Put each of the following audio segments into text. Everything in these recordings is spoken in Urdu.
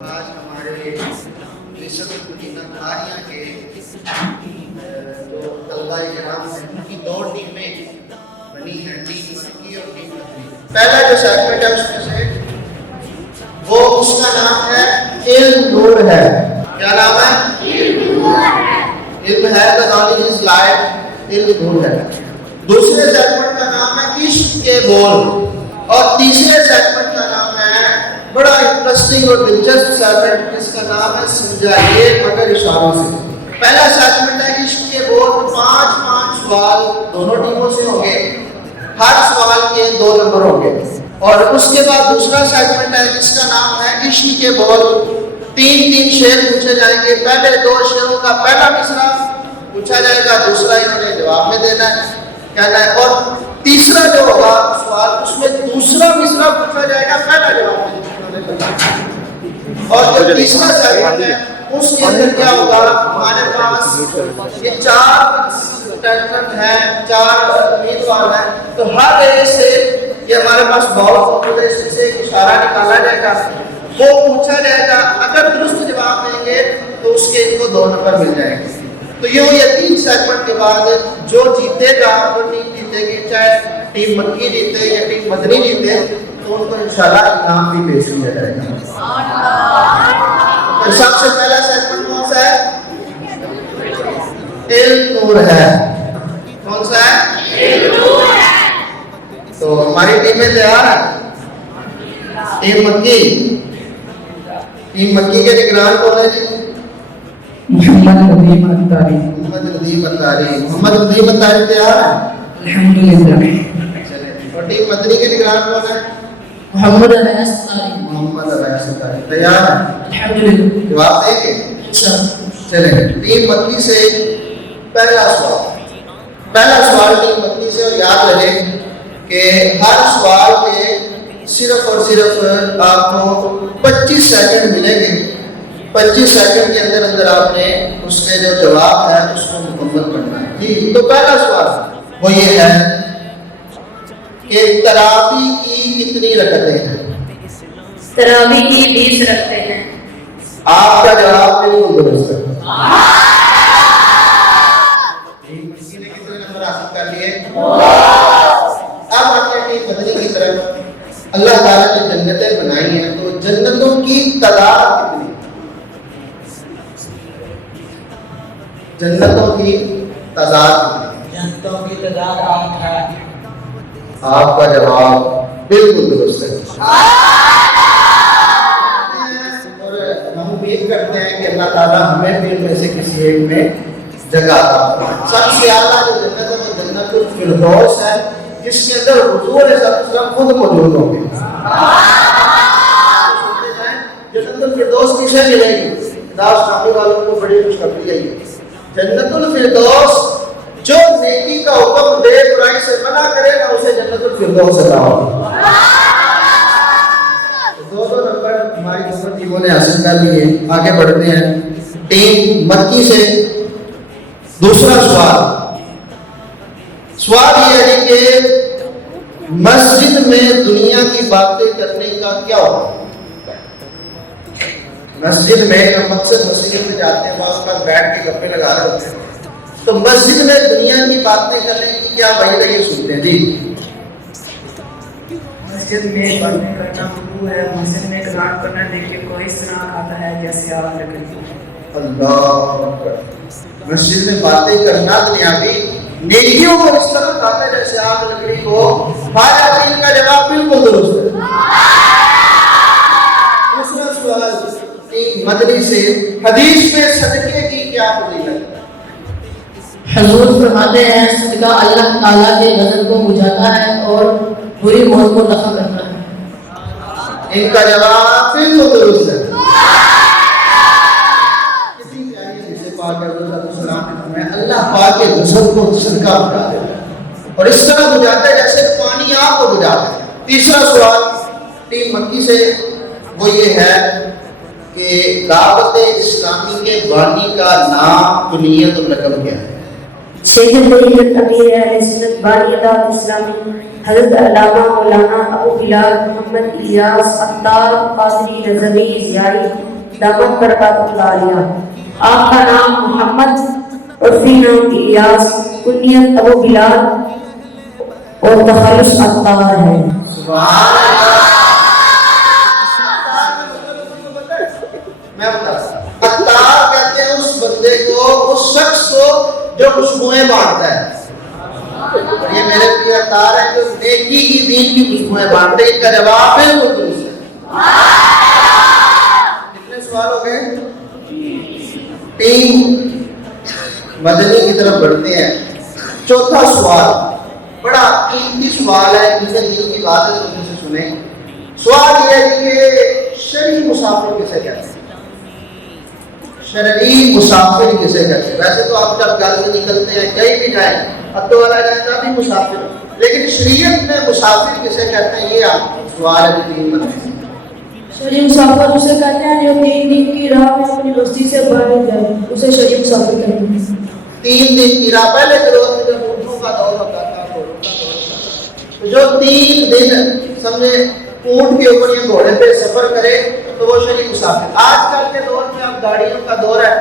آج ہمارے نسبت مدینہ بھاریاں کے جو طلبہ کرام ہیں ان کی دو ٹیمیں بنی ہیں، ٹیم مکی اور ٹیم مدنی۔ پہلا جو سیگمنٹ ہے اس میں سے وہ اس کا نام ہے علم نور ہے۔ کیا نام ہے؟ علم ہے the knowledge is light، علم نور ہے۔ دوسرے سیگمنٹ کا نام ہے عشق کے بول، اور تیسرے سیگمنٹ کا نام ہے بڑا انٹرسٹنگ اور دلچسپ سیگمنٹ، جس کا نام ہے سمجھائیے مگر اشاروں سے۔ پہلا سیگمنٹ ہے عشق کے بول، 5 سوال دونوں ٹیموں سے ہوں گے، ہر سوال کے 2 نمبر ہوں گے۔ اور اس کے بعد دوسرا سیگمنٹ ہے جس کا نام ہے عشق کے بول، 3 شعر پوچھے جائیں گے۔ پہلے 2 شعروں کا پہلا مصرع پوچھا جائے گا، دوسرا انہوں نے جواب میں دینا ہے، کہنا ہے، اور تیسرا جو ہوگا سوال اس میں دوسرا مصرع پوچھا جائے گا، پہلا جواب میں دینا ہے۔ اور جو تیسرا سیگمنٹ ہے اس کے اندر کیا ہوگا، ہمارے پاس یہ 4 کنٹیسٹنٹ ہیں، 4 امیدوار ہیں، تو ہر ایک سے یہ ہمارے پاس بہت موجود ہے، اس میں سے ایک اشارہ نکالا جائے گا، وہ پوچھا جائے گا، اگر درست جواب دیں گے تو اس کے ان کو 2 نمبر مل جائیں گے۔ تو یہ 3 سیگمنٹ کے بعد جو جیتے گا وہ ٹیم جیتے گی، چاہے ٹیم مکی جیتے یا ٹیم مدنی جیتے، تو ان کو انشاءاللہ انعام بھی پیش کیا جائے گا۔ تو سب سے پہلا سیگمنٹ کون سا ہے؟ علم نور ہے۔ کون سا ہے؟ علم نور ہے۔ تو ہماری ٹیمیں تیار ہیں؟ ٹیم مکی کے نگران کون ہے جی؟ محمد ندیم اتاری۔ محمد ندیم اتاری تیار ہے؟ الحمدللہ۔ اور ٹیم مدنی کے نگران کون ہے؟ محمد اویس اتاری۔ محمد اویس اتاری تیار ہے؟ الحمدللہ۔ جواب دیں گے؟ چلیں، ٹیم مکی سے پہلا سوال ٹیم مکی سے، اور یاد رہے کہ ہر سوال کے صرف اور صرف آپ کو 25 سیکنڈ ملیں گے۔ 25 سیکنڈ کے اندر آپ نے اس میں جو جواب ہے اس کو مکمل کرنا ہے۔ جی، تو پہلا سوال وہ یہ ہے کہ تراویح کی کتنی رکعتیں ہیں؟ تراویح کی 20 رکھتے ہیں۔ آپ کا جواب بالکل درست ہے۔ کسی نے کتنے نمبر حاصل کر لیے؟ اب آتے ہیں ٹیم مدنی کی طرف۔ اللہ تعالیٰ نے جنتیں بنائی ہیں، تو جنتوں کی تعداد کتنی؟ جنتوں کی تعداد کتنی؟ جنتوں کی تعداد 8 ہے۔ آپ کا جواب بالکل درست ہے۔ اور ہم امید کرتے ہیں کہ اللہ تعالیٰ ہمیں بھی ان میں سے کسی ایک میں جگہ عطا فرمائے۔ سب سے اعلیٰ جو جنت ہے وہ جنت الفردوس ہے، جس کے اندر حضور صلی اللہ علیہ وسلم خود موجود ہوں گے۔ جنت الفردوس کسے ملے گی؟ داس کافی والوں کو بڑی خوشخبری ہے۔ جنت الفردوس جو نیکی کا حکم دے برائی سے منع کرے گا اسے جنت الفردوس عطا ہوگا۔ 2 نمبر ہماری دونوں ٹیموں نے حاصل کر لیے۔ آگے بڑھتے ہیں ٹیم مکی سے۔ دوسرا سوال یہ ہے کہ مسجد میں دنیا کی باتیں کرنے کا کیا ہوگا؟ مسجد میں مقصد مسجد میں جاتے ہیں، بعض اوقات بیٹھ کے گپے لگا رہے ہوتے ہیں، تو مسجد میں دنیا کی باتیں کرنے کی کیا وجہ ہے، یہ سنتے ہیں جی۔ مسجد میں باتیں کرنا ممنوع ہے۔ مسجد میں قرآن پڑھنا دیکھیے کوئی سنا آتا ہے جیسے آگ لکڑی۔ اللہ، مسجد میں باتیں کرنا دنیاوی نیکیوں کو اس طرح کھاتا ہے جیسے آگ لکڑی کو۔ حاجت کا جواب بالکل درست ہے۔ دوسرا سوال مدنی سے، حدیث میں صدقے کی کیا فضیلت ہے؟ حضور فرماتے ہیں صدقہ اللہ تعالیٰ کے غضب کو بجھاتا ہے اور بری موت کو دفع کرتا ہے۔ ان کا جواب بالکل درست ہے۔ کتنی پیاری حدیث پاک ہے، حضرت علیہ السلام نے فرمایا اللہ پاک کے غضب کو صدقہ بجھا دیتا ہے، اور اس طرح بجھاتا ہے جیسے پانی آگ کو بجھاتا ہے۔ تیسرا سوال ٹیم مکی سے وہ یہ ہے کہ دعوت اسلامی کے بانی کا نام کنیت اور لقب کیا ہے؟ سید امیر اہل سنت بانی دعوت اسلامی حضرت علامہ مولانا ابو بلال محمد الیاس عطار قادری رضوی ضیائی دامت برکات اللہ علیہ. آپ کا نام محمد عرفی نام الیاس کنیت ابو بلال اور تخلص عطار ہے. میں بتا عطار کہتے ہیں اس بندے کو، اس شخص کو جو خوشبوئیں بانٹتا ہے. اور یہ میرے لیے عطار ہے جو نیکی کی دین کی خوشبوئیں بانٹتے ہیں. ان کا جواب بالکل درست ہے. کتنے سوال ہو گئے؟ 3. مدنی کی طرف بڑھتے ہیں. چوتھا سوال بڑا قیمتی سوال ہے، ان سے دین کی بات ہے تو مجھ سے سنیں. سوال یہ ہے کہ شرعی مسافر کسے کہتے ہیں؟ شرعی مسافر کسے کہتے ہیں؟ ویسے تو آپ جب گھر سے نکلتے ہیں کہیں بھی جائیں اتو والا جائیں تو بھی مسافر، لیکن شریعت میں مسافر کسے کہتے ہیں؟ یہ آپ سوال ہے 3 بتائیں. شرعی مسافر اسے کہتے ہیں جو 3 دن کی راہ میں اپنی بستی سے باہر جائے، اسے شرعی مسافر کہتے ہیں. 3 دن کی راہ، پہلے کے دور میں جب اونٹوں کا دور ہوتا تھا، تو جو 3 دن سمجھے اونٹ کے اوپر یا گھوڑے پہ سفر کرے تو وہ شرعی مسافر. آج کل کے دور میں اب گاڑیوں کا دور ہے،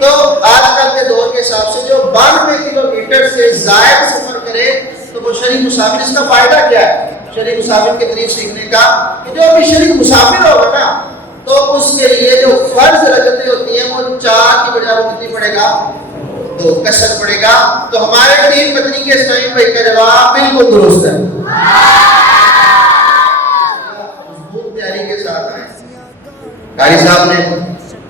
تو آج کل کے دور کے حساب سے جو 92 کلومیٹر سے زائد سفر کرے تو وہ شرعی مسافر. اس کا فائدہ کیا ہے شرعی مسافر کے طریق سیکھنے کا؟ کہ جو بھی شرعی مسافر ہوگا نا تو اس کے لیے جو فرض رکعتیں ہوتی ہیں وہ 4 کی بجائے وہ کتنی پڑے گا؟ 2 کسر پڑے گا. تو ہمارے دین مدنی کے اسلام بھائی کا جواب بالکل درست ہے. مضبوط تیاری کے ساتھ آئے. قاری صاحب نے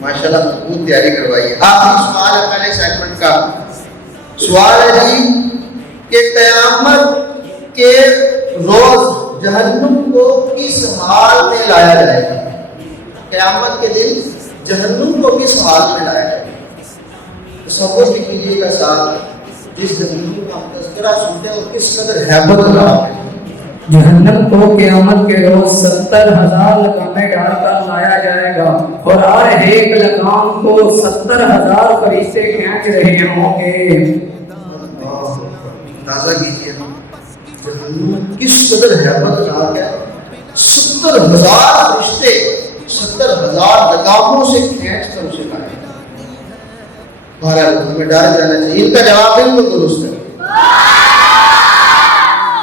ماشاءاللہ مضبوط تیاری کروائی ہے. آخری سوال ہے پہلے سیگمنٹ کا. سوال ہے جی کہ قیامت کے روز جہنم کو کس حال میں لایا جائے گا؟ قیامت کے دن جہنم کو کس حال میں لایا جائے گا؟ تصور بھی کیجیے گا ساتھ جس جہنم کا تذکرہ سنتے ہیں اور کس قدر ہیبت رہا ہے. جہنم کو قیامت کے روز 70,000 لگامیں ڈال کر لایا جائے گا اور ہر ایک لگام کو 70,000 فرشتے کھینچ رہے ہوں گے. تازہ کیجیے جہنم کس قدر ہیبت رہا ہے. 70,000 فرشتے 70,000 لگاموں سے کھینچ کر اسے لائے. بہرحال ہمیں ڈر جانا چاہیے. ان کا جواب بالکل درست ہے.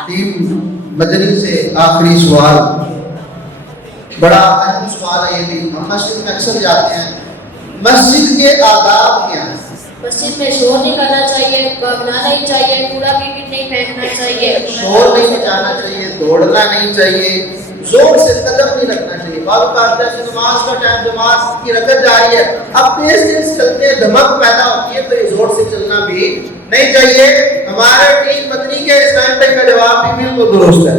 ٹیم مدنی سے آخری سوال بڑا اہم سوال ہے. یہ بھی ہم مسجد میں اکثر جاتے ہیں. مسجد کے آداب کیا ہیں؟ مسجد میں شور نہیں کرنا چاہیے، بھاگنا نہیں چاہیے، کوڑا بھی نہیں پھینکنا چاہیے، شور نہیں مچانا چاہیے، دوڑنا نہیں چاہیے، زور سے قدم نہیں رکھنا چاہیے. بعض اوقات جیسے نماز کا ٹائم نماز کی رکعت جا رہی ہے، اب تیز تیز چلتے ہیں، دھمک پیدا ہوتی ہے تو یہ زور سے چلنا بھی نہیں چاہیے. ہمارے ٹیم مدنی کے اسلام پہ کا جواب بھی بالکل درست ہے.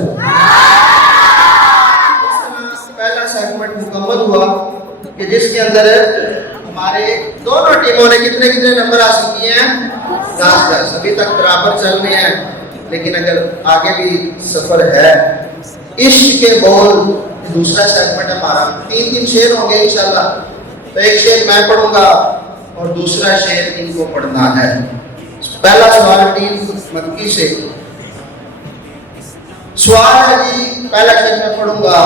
پہلا سیگمنٹ مکمل ہوا کہ جس کے اندر ہمارے دونوں ٹیموں نے کتنے نمبر حاصل کیے ہیں؟ 10. ابھی تک برابر چل رہے ہیں، لیکن اگر آگے بھی سفر ہے. عشق کے بول دوسرا سیگمنٹ ہے ہمارا. 3 شعر ہوں گے انشاءاللہ. تو ایک شعر میں پڑھوں گا اور دوسرا شعر ان کو پڑھنا ہے. پہلا سوال ٹیم مکی سے. سوال ہے جی پہلا شعر میں پڑھوں گا،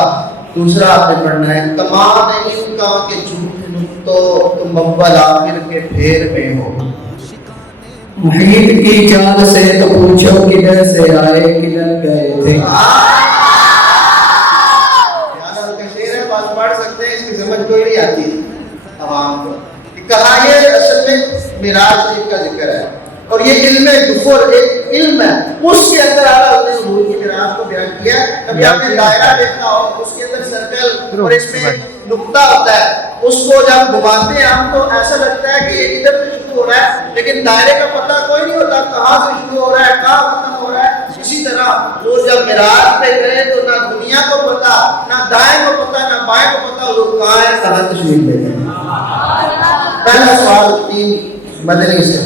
دوسرا آپ نے پڑھنا ہے. تمام ان کا کہ جھوٹ تو تم اول آخر کے پھیر میں ہو. محیط کی چال سے تو پوچھو کدھر سے آئے کدھر گئے تھے. شعر ہے، بات پڑھ سکتے ہیں، اس کی سمجھ کوئی نہیں آتی عوام کو. کہا یہ اصل میں معراج شریف کا ذکر ہے اور یہ علم دفر ایک علم ہے. اس کے اندر اعلیٰ حضرت حضور کی معراج کو بیان کیا. کبھی آپ نے دائرہ دیکھا ہو، اس کے اندر سرکل اور اس میں نقطہ ہوتا ہے، اس کو جب گھماتے ہیں ہم تو ایسا لگتا ہے کہ یہ ادھر سے شروع ہو رہا ہے، لیکن دائرے کا پتہ کوئی نہیں ہوتا کہاں سے شروع ہو رہا ہے کہاں ختم ہو رہا ہے. اسی طرح وہ جب معراج پہ گئے تو نہ دنیا کو پتا، نہ دائیں کو پتا، نہ بائیں کو پتا وہ کہاں ہے، کہاں تشریف لے گئے. پہلا سوال ٹیم مدنی سے.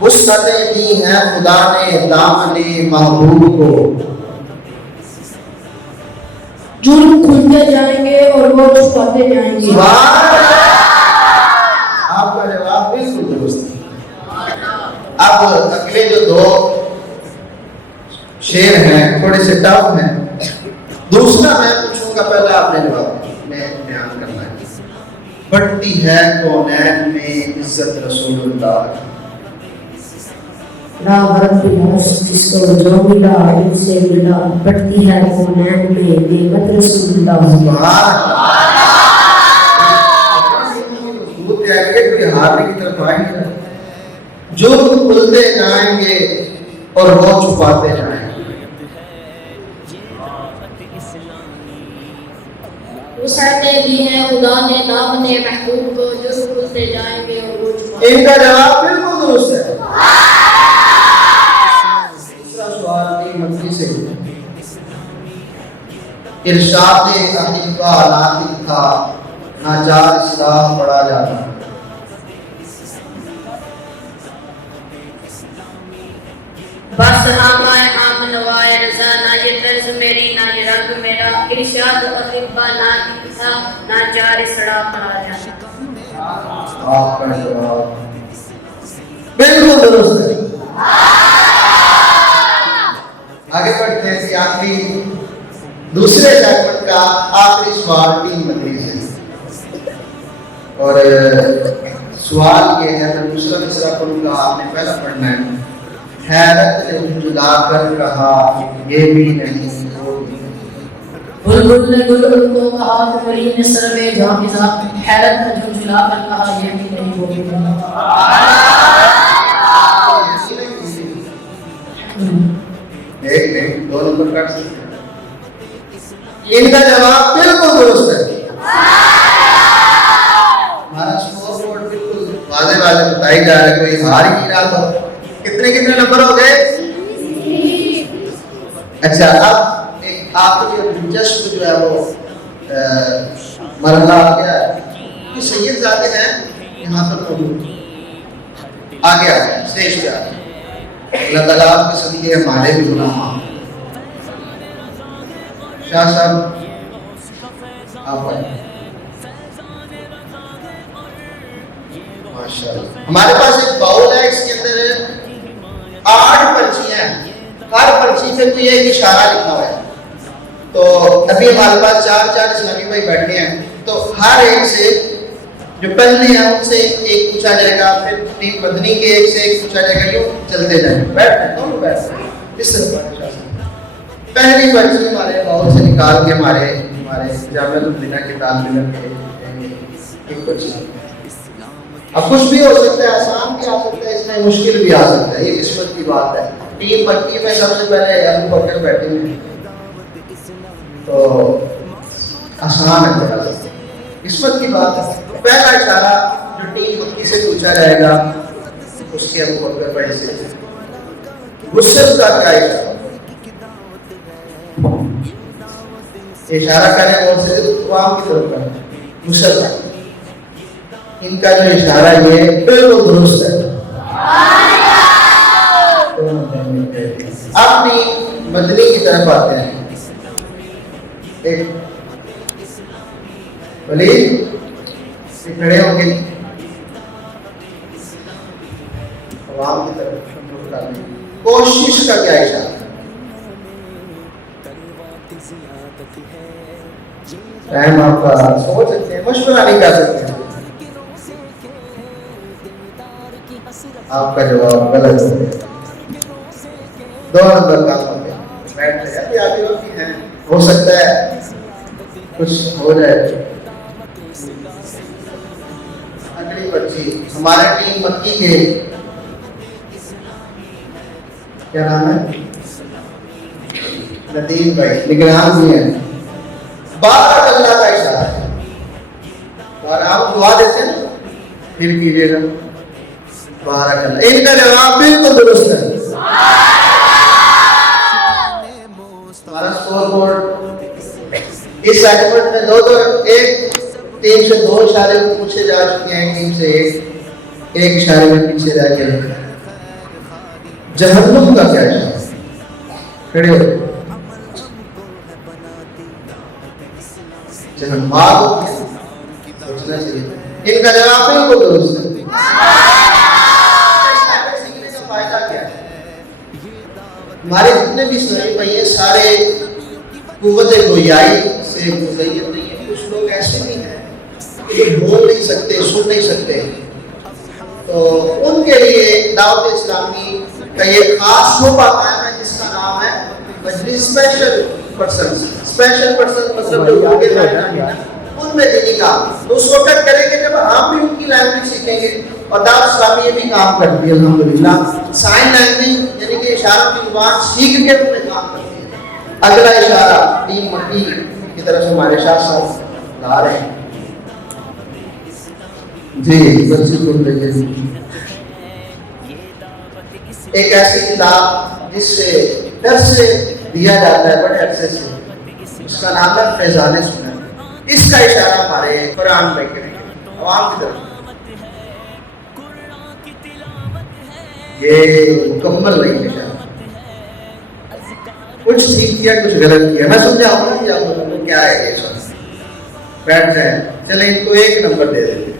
وسعتیں دی ہیں خدا نے دامن محبوب کو. جرم کھلتے جائیں گے اور وہ چھپاتے جائیں گے. آپ کا جواب بالکل درست ہے. اب شیر ہیں, تھوڑے سے ٹف ہیں. دوسرا میں پوچھوں گا, پہلا آپ نے جواب میں بیان کرنا ہے. بڑھتی ہے کونین میں عزت رسول اللہ, راغب نفس جس کو جو ملا ان سے ملا, بڑھتی ہے کونین میں نعمت رسول اللہ. سبحان اللہ. جو کھلتے جائیں گے اور وہ چھپاتے جائیں گے. وسعتیں دی ہیں خدا نے دامن محبوب کو, جو کھلتے جائیں گے اور وہ چھپاتے. ان کا جواب بالکل درست ہے. دوسرا سوال کی منفی سے, ارشاد حقیقہ ناطق تھا, ناچار اسلام پڑھا جاتا. بس ہمائے ہم نوائے رضا, نہ یہ طرز میری نہ یہ رنگ میرا, ارشاد اخبا نہ تھا, نہ چار سڑا پڑا جاتا. آپ کا جواب بالکل درست ہے. آگے بڑھتے ہیں کہ آخری دوسرے سیگمنٹ کا آخری سوال ٹیم مدری سے, اور سوال یہ ہے, میں دوسرا تیسرا پڑھوں گا, آپ نے پہلا پڑھنا ہے. حیرت نے جھنجھلا کر کہا یہ بھی نہیں ہوگی. بلبل نے گل کو کہا کہ پری نے سر میں جاکزا, حیرت نے جھنجھلا کر کہا یہ بھی نہیں ہوگی. ایک نہیں, دو نمبر کٹ سکتے ہیں. ان کا جواب بالکل درست ہے. ہمارا اسکور بورڈ بالکل واضح واضح بتائی جا رہا ہے, کوئی ہار ہی نہیں رہا. تو کتنے نمبر ہو گئے؟ اچھا, اب ایک آخری اور دلچسپ جو ہے وہ مرحلہ آ گیا ہے. یہ سید زادے ہیں یہاں پر موجود, آگے آ گیا اسٹیج پہ آ گیا. اللہ تعالیٰ آپ کے صدقے ہمارے بھی گناہ معاف. شاہ صاحب آپ آئیں. ماشاءاللہ. ہمارے پاس ایک باؤل ہے, اس کے اندر 8 پرچیاں ہیں. ہر پرچی پہ کوئی ایک اشارہ لکھا ہوا ہے. تو ابھی ہمارے پاس 4 اسلامی بھائی بیٹھے ہیں, تو ہر ایک سے جو پہلے ہیں ان سے ایک پوچھا جائے گا, پھر ٹیم مدنی کے ایک سے ایک پوچھا جائے گا, یوں چلتے جائیں گے. بیٹھیں دونوں بیٹھیں اس طرح. پہلی پرچی ہمارے باؤل سے نکال کے ہمارے جامعہ المدینہ کے طالب علم کے ایک پرچی. اب کچھ بھی ہو سکتا ہے, آسان بھی آ سکتا ہے, اس میں مشکل بھی آ سکتا ہے. یہ قسمت کی بات ہے. ٹیم پرچی میں سب سے پہلے ابو بکر بیٹھے ہیں, تو آسان ہے تھوڑا سا, قسمت کی بات ہے. پہلا اشارہ جو ٹیم مکی سے پوچھا جائے گا اس کے ابو بکر بھائی سے, غسل کا کیا اشارہ؟ اشارہ کریں اور سے عوام کی طرف کریں. غسل کا ان کا جو اشارہ یہ بالکل درست ہے. اپنی مدنی کی طرف آتے ہیں. ایک ولید کھڑے ہوں گے عوام کی طرف. کوشش کا کیا اشارہ؟ ٹائم آپ کا سوچ سکتے ہیں, مشورہ نہیں کر سکتے. آپ کا جواب غلط ہو گیا. 2 نمبر کا ہو گیا. بیٹھ جائے آگے ہوتی ہیں, ہو سکتا ہے کچھ ہو جائے. اگلی پرچی ہمارے ٹیم مکی کے کیا نام ہے, ندیم بھائی نگران بھی ہیں. بارک اللہ کا اشارہ ہے. اور آپ دعا دیتے ہیں پھر کیجیے گا. بارک اللہ. ان کا جواب بالکل درست ہے. ہمارا اسکور بورڈ اس سیگمنٹ میں 2 ایک ٹیم سے 2 اشارے پوچھے جا چکے ہیں, ٹیم سے ایک اشارے میں پیچھے رہ گیا. جہنم کا کیا اشارہ؟ کھڑے ہو. جہنم آگ سوچنا چاہیے. ان کا جواب بالکل درست ہے. ہمارے جتنے بھی اسلامی بھائی ہیں سارے قوت گویائی سے مزین نہیں ہیں. کچھ لوگ ایسے بھی ہیں کہ بول نہیں سکتے, سن نہیں سکتے, تو ان کے لیے دعوت اسلامی کا یہ خاص شعبہ قائم ہے جس کا نام ہے مجلس اسپیشل پرسنز. اسپیشل پرسنز مطلب جو لوگ ہیں ان میں دینی کام, تو اس وقت کریں گے جب ہم بھی ان کی لینگویج سیکھیں گے. اور دعوت اسلامی یہ بھی کام کرتی ہے الحمدللہ, سائن لینگویج یعنی کہ اشاروں کی زبان سیکھ کے ان میں کام کرتی ہے. اگلا اشارہ ٹیم مٹی کی طرف سے ہمارے شاہ صاحب لا رہے ہیں. جی ایک ایسی کتاب جس سے درس سے دیا جاتا ہے بڑے عرصے سے, اس کا نام ہے فیضان سنت. اس کا اشارہ ہمارے قرآن میں کریں گے عوام کی طرف. یہ مکمل نہیں ہے, کچھ ٹھیک کیا کچھ غلط کیا. میں سمجھاؤں گا کیا ہے یہ سب. بیٹھ جائیں, چلیں ان کو 1 نمبر دے دیتے.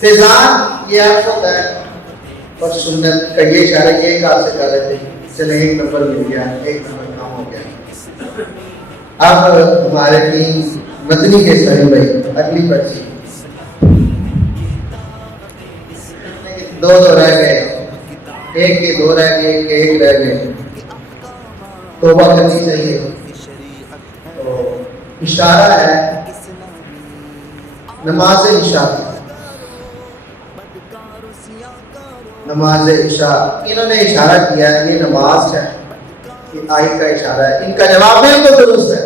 فیضان یہ آپ ہوتا ہے اور سنت کا یہ اشارہ یہ ایک ہاتھ سے کر رہے تھے. چلیں 1 نمبر مل گیا, 1 نمبر کام ہو گیا. اب ہمارے ٹیم مدنی کے سہی بھائی اگلی پرچی 2 رہ گئے, 1 کے 2 رہ گئے, 1 کے 1 رہ گئے. توبہ کرنی چاہیے. تو اشارہ ہے نماز عشاء. نماز عشاء انہوں نے اشارہ کیا ہے یہ نماز ہے, یہ آئی کا اشارہ ہے. ان کا جواب بالکل درست ہے.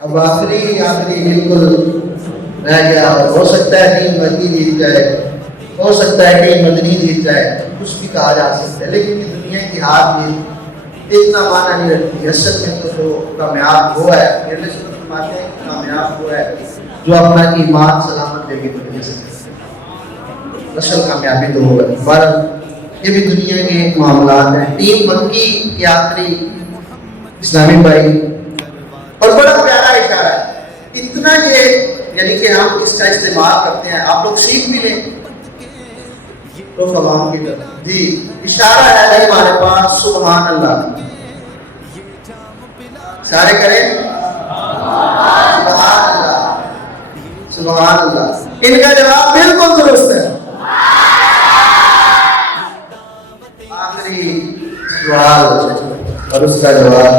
اب آخری بالکل رہ گیا. ہو سکتا ہے ٹیم مدنی جیت جائے, ہو سکتا ہے ٹیم مدنی جیت جائے, کچھ بھی کہا جا سکتا ہے, لیکن دنیا کی ہار میں اتنا معنی نہیں رکھتی. اصل میں تو جو کامیاب ہوا ہے کامیاب ہوا ہے جو اپنا ایمان سلامت لے کے دنیا سے. اصل کامیابی تو ہوگا. پر یہ بھی دنیا کے معاملات ہیں. ٹیم مکی کے آخری اسلامی بھائی اور بڑا پیارا اشارہ ہے. اتنا یہ یعنی کہ ہم اس کا استعمال کرتے ہیں, آپ لوگ سیکھ بھی لیں تو فلام کی طرح. جی اشارہ ہے ہمارے پاس سبحان اللہ. سارے کریں سبحان اللہ, سبحان اللہ. ان کا جواب بالکل درست ہے. آخری سوال اور اس کا جواب.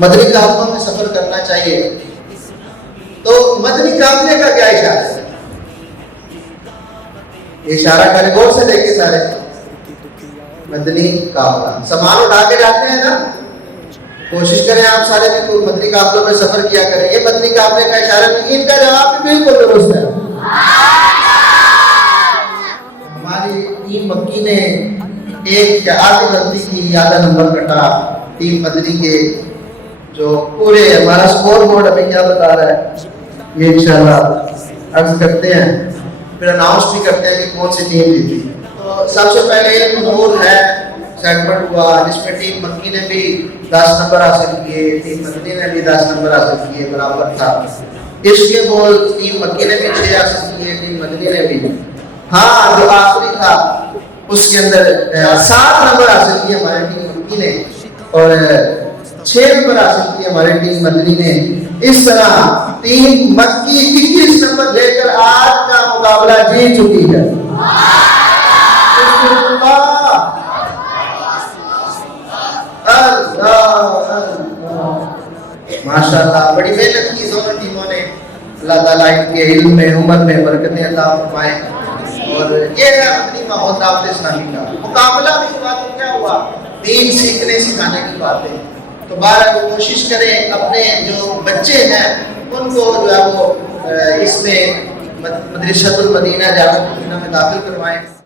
مدنی قافلوں میں سفر کرنا چاہیے, تو مدنی قافلے کا کیا اشارہ ہے؟ اشارہ کریں غور سے دیکھیں سارے. مدنی قافلہ سامان اٹھا کے جاتے ہیں نا, کوشش کریں آپ سارے بھی مدنی قافلوں میں سفر کیا کریں. یہ مدنی قافلے کا اشارہ نہیں. ان کا جواب بھی بالکل درست ہے. ہماری ٹیم مکی نے ایک آدھی غلطی کی, آدھا نمبر کٹا. ٹیم مدنی کے جو پورے ہمارا سکور بورڈ ہمیں کیا بتا رہا ہے یہ انشاءاللہ عرض کرتے ہیں, پھر اناؤنس بھی کرتے ہیں کہ کون سی ٹیم جیتی. تو سب سے پہلے یہ ظہور ہے سیگمنٹ ہوا جس میں ٹیم مکی نے بھی 10 نمبر حاصل کیے, ٹیم مدنی نے بھی 10 نمبر حاصل کیے, برابر تھا. اس کے بول ٹیم مکی نے بھی 6 حاصل کیے, ٹیم مدنی نے بھی. ہاں جو آخری تھا اس کے اندر 7 نمبر حاصل کیے ہمارے ٹیم مکی نے اور 6 نمبر حاصل کیے ہمارے ٹیم مدنی نے. اس طرح ٹیم مکی 21 نمبر لے کر آج کا مقابلہ جیت چکی ہے. ماشاءاللہ بڑی محنت کی دونوں ٹیموں نے. اللہ تعالیٰ ان کے علم میں عمر میں برکتیں عطا فرمائے. اور یہ ہے اپنی ماحول دعوت اسلامی کا مقابلہ بھی ہوا تو کیا ہوا, دین سیکھنے سکھانے کی باتیں. تو بہرحال وہ کوشش کریں اپنے جو بچے ہیں ان کو جو ہے وہ اس میں مدرسۃ المدینہ جامعہ المدینہ میں داخل کروائیں.